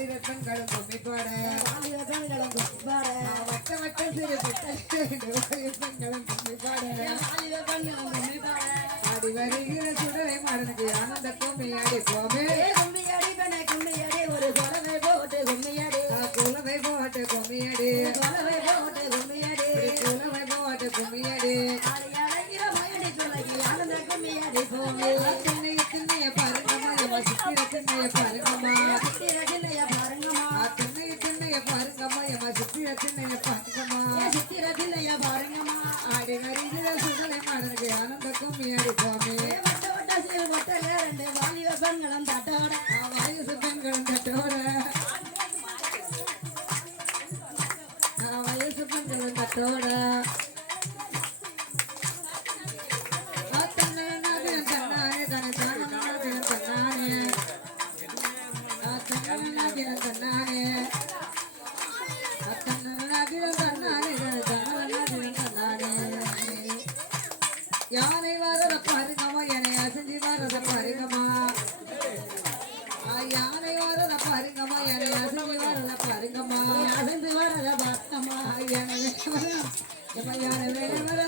வாலிபெண்களும் கும்மி பாட வட்ட வட்ட சிறு வாலிபெண்களும் கும்மி பாட ஆடி வருகிற சுடலை மாடனுக்கு ஆனந்த கும்மி அடி போமே கும்மியடி கண்ணை கும்மியடி ஒரு குலவை போட்டு கும்மியடி குலவை போட்டு கும்மியடி குலவை போட்டு கும்மியடி குலவை போட்டு கும்மியடி அழகிற மயடி துளகி ஆனந்த கும்மியடி போமே திண்ணைய திண்ணைய பாருங்கம்மா எம்மா சித்திர திண்ணைய பாருங்கம்மா சித்திர திண்ணைய பாருங்கம்மா திண்ணைய திண்ணைய பாருங்கம்மா எம்மா சித்திர திண்ணைய பாருங்கம்மா சித்திர திண்ணைய பாருங்கம்மா ஆடி வருகிற சுடலை மாடனுக்கு ஆனந்த கும்மி அடி போமே வட்ட வட்ட சிறு வட்டல ரெண்டு வாலிப பெண்களும் தட்டோட வயசு பெண்களும் தட்டோட வயசு பெண்களும் தட்டோட தன்னானே தன்னானே தன்னை தானே தன்னானே தன்னானே தன்னானே யானை வரத பாருங்கம்மா என்னை அசைஞ்சு வரத பாருங்கம்மா யானை வரத பாருங்கம்மா என்னை அசைஞ்சு வரத பாருங்கம்மா அசைந்து வரத பார்த்தம்மா யானை வேலை வர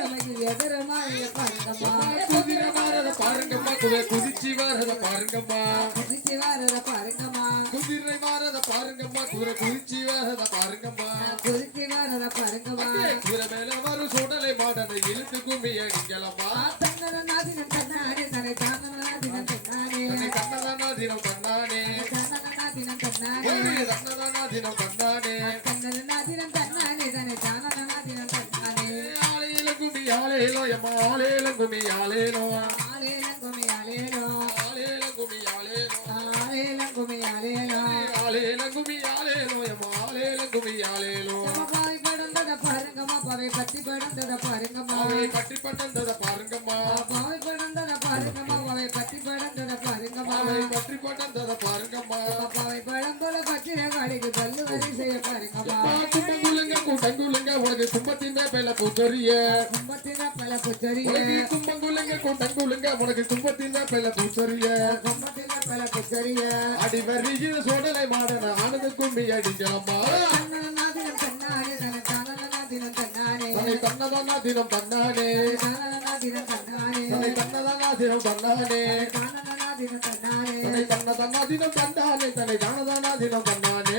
நமக்கு எதிரமா பாருங்கம்மா குதிரை வரத பாருங்கம்மா குதிச்சு வரத பாருங்கம்மா குதிச்சு வரத பாருங்கம்மா குதிரை வரத பாருங்கம்மா குதிரை குதிச்சு வரத பாருங்கம்மா குதிச்சு வரத பாருங்கம்மா குதிரை மேல வரும் சுடலை மாடனை இழுத்து கும்மி அடிக்கலம்மா தன்னதினம் தன்னானே தன்னை தானதினம் தன்னானே தன்னை தன்னதானா தினம் தன்னானே தன்னதினம் தன்னானே தன்னதானா தினம் தன்னானே தன்னதினம் தன்னானே தன்னை தானதினம் தன்னானே ஆலையில கும்மி ஆலையிலோ எம்மா ஆலையில கும்மி ஆலையிலோ ஆலேலம் கும்மி ஆலேலோ ஆலையில கும்மி ஆலையிலோ ஆலேலம் கும்மி ஆலேலோ ஆலையில கும்மி ஆலையிலோ எம்மா ஆலையில கும்மி ஆலையிலோ பாவை படந்தத பாருங்கம்மா பாவை பத்தி படந்தத பாருங்கம்மா அவை கட்டி பட்டந்தத பாருங்கம்மா பாவை படந்தத பாருங்கம்மா பாவை பத்தி படந்தத பாருங்கம்மா அவை கட்டி பட்டந்தத பாருங்கம்மா பாவை படம் போல பத்திர வாடிக்கு பல்லு வரி செய்ய பாருங்கம்மா குட்டங்குலுங்க உனக்கு கும்பத்தின் மேல பூச்சொரிய கும்பத்தின பல புச்சரிய உனக்கு கும்பங்குலுங்க குட்டங்குலுங்க உனக்கு கும்பத்தின் மேல பூச்சொரிய கும்பத்தின பல புச்சரிய அடி வருகிற சோடலை மாடன ஆனந்த கும்மி அடிக்கலம்மா தன்னதினம் தன்னானே தன்னை தானதினம் தன்னானே தன்னை தன்னதானா தினம் தன்னானே தானதினம் தன்னானே தன்னை தன்னதானா தினம் தன்னானே தானதினம் தன்னானே தன்னை தன்னதானா தினம் தன்னானே தன்னை தானதானா தினம் தன்னானே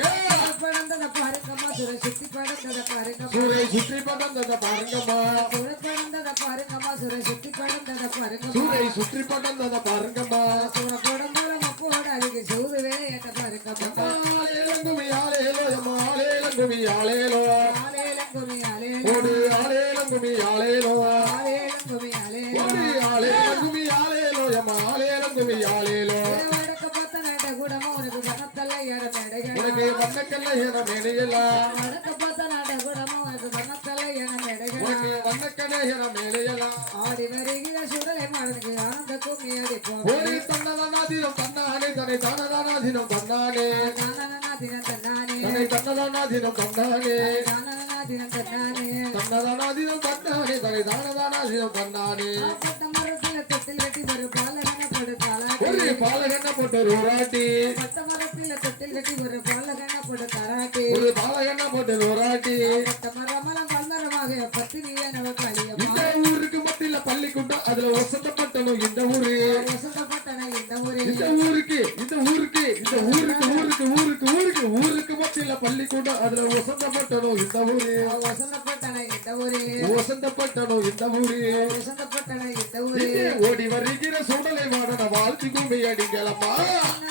படந்தத பாருங்கம்மா சுர சுத்தி படந்தத பாருங்கம்மா சூரை சுற்றி பட்டந்தத பாருங்கம்மா சுர படந்தத பாருங்கம்மா சுர சுத்தி படந்தத பாருங்கம்மா சூரை சுற்றி பட்டந்தத பாருங்கம்மா சுர படந்தத மப்போட அழுகு சூது வேலையட்ட பாருங்கம்மா ஆலேலங்குமி ஆலேலோ எம்மா ஆலேலங்குமி ஆலேலோ ஆலேலம் குமி ஆலேலம் ஓடு ஆலேலங்குமி ஆலேலோ ஆலேலம் குமி ஆலேலம் ஓடு ஆலேலங்குமி ஆலேலோ எம்மா ஆலேலங்குமி ஆலேலோ வடக்க பார்த்த நட கூடமா உனக்கு கணத்தல்ல ஏற மேடைகள் உனக்கு வண்ணக்கல்ல என மேடையலா வடக்க பார்த்த நட கூடமா உனக்கு கணத்தல்ல ஏற மேடைகள் உனக்கு வண்ணக்கல்ல என மேடையலா ஆடி வருகிற சுடலை மாடனுக்கு ஆனந்த கும்மி அடிப்போம் ஓடி தன்னதானா தினம் தன்னானே தன்னை தானதானா தினம் தன்னானே தானதினம் தன்னானே தன்னை தன்னதானா தினம் தன்னானே தானதினம் தன்னானே தன்னதானா தினம் தன்னானே தன்னை தானதானா தினம் தன்னானே பட்ட மரத்துல தொட்டில் வெட்டி ஒரு பாலகன போடு தாலாட்டி ஒரு பாலகண்ண போட்ட ரோராட்டி பட்ட மரத்துல தொட்டில் வெட்டி ஒரு பாலகன போடு தாராட்டி ஒரு பாலகண்ண போட்ட ரோராட்டி பட்ட மரமலம் பல்மரமாக பத்தினியே நமக்கு அழியமா இந்த ஊருக்கு மத்தியில பள்ளிக்கூட்டம் அதுல வசந்தப்பட்டணும் இந்த ஊரு வசந்தப்பட்டன இந்த ஊரே இந்த ஊருக்கு இந்த ஊருக்கு இந்த ஊருக்கு ஊருக்கு ஊருக்கு ஊருக்கு ஊருக்கு மத்தியில பள்ளிக்கூட்டம் அதுல வசந்தப்பட்டணும் இந்த ஊரு வசந்தப்பட்டன இந்த ஊரே வசந்தப்பட்டணும் இந்த ஊரு வசந்தப்பட்டன இந்த ஊரே இங்கே ஓடி வருகிற சூடலை வாடன வாழ்த்தி கும்மி அடிங்களம்மா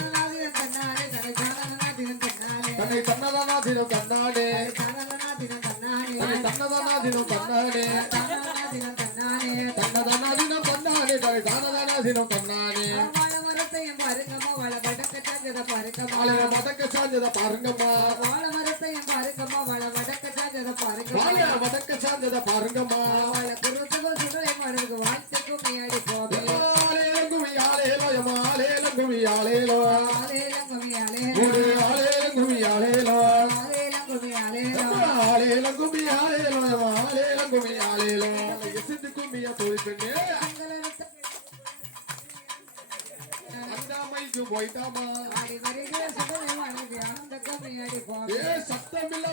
தானதினம் தன்னானே தன்னை தானதினம் தன்னானே தன்னை தன்னதானா தினம் தன்னானே தானதினம் தன்னானே தன்னை தன்னதானா தினம் தன்னானே தானதினம் தன்னானே தன்னதானா தினம் தன்னானே தன்னை தானதானா தினம் தன்னானே வாழ மரத்தையும் பாருங்கம்மா வாழ வடக்க சாஞ்சத பாருங்கம்மா வாழ மதக்க சாஞ்சத பாருங்கம்மா வாழ மரத்தையும் பாருங்கம்மா வாழ வடக்க சாஞ்சத பாருங்கம்மா வாழ மதக்க சாஞ்சத பாருங்கம்மா வாழ குருத்துக்கு சுடலை மாடனுக்கு வாழ்த்துக்கும் மேடி போவே ஆலேலங்குமி ஆலேலோ எம்மா ஆலேலங்குமி ஆலேலோ ஆலேலம் குமி ஆலேலம் ஒரு ஆலேலங்குமி ஆலேலோ ஆலேலம் குமி ஆலேலம் ஆலேலங்குமி ஆலேலோ எம்மா ஆலேலங்குமி ஆலேலோ எசிந்து கும்மியா தோய் பெண்ணே அங்கலத்த அந்த பொறாமைக்கு போயிட்டாமா ஆடி வருகிற சுகமே வாழ்க்கை ஆனந்த கம்மியாடி ஏ சத்தமில்ல